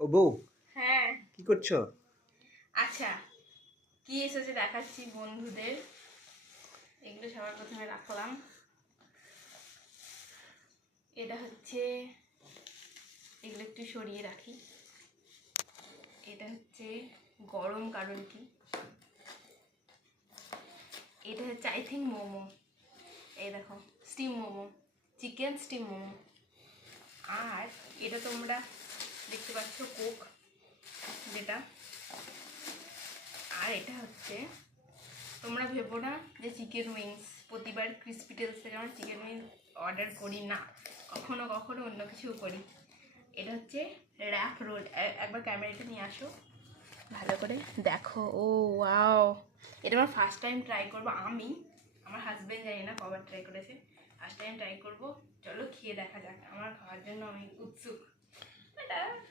ও বউ, হ্যাঁ। কি করছো? আচ্ছা, কি এসেছে দেখাচ্ছি বন্ধুদের। এগুলো সবার প্রথমে রাখলাম। এটা হচ্ছে, এগুলো একটু সরিয়ে রাখি। এটা হচ্ছে গরম কারণ কি, এটা হচ্ছে আই থিঙ্ক মোমো। এই দেখো, steam momo, chicken steam momo. আর এটা তোমরা দেখতে পাচ্ছ কোক যেটা। আর এটা হচ্ছে, তোমরা ভেবো না যে চিকেন উইংস, প্রতিবার ক্রিসপি টেলস থেকে আমরা চিকেন উইংস অর্ডার করি না, কখনো কখনো অন্য কিছুও করি। এটা হচ্ছে র্যাপ রোল। একবার ক্যামেরাটা নিয়ে আসো, ভালো করে দেখো। ও ওয়াও, এটা আমার ফার্স্ট টাইম ট্রাই করবো আমি। আমার হাজব্যান্ড জানি না কবার ট্রাই করেছে, ফার্স্ট টাইম ট্রাই করবো। চলো খেয়ে দেখা যাক, আমার খাওয়ার জন্য আমি উৎসুক। এটা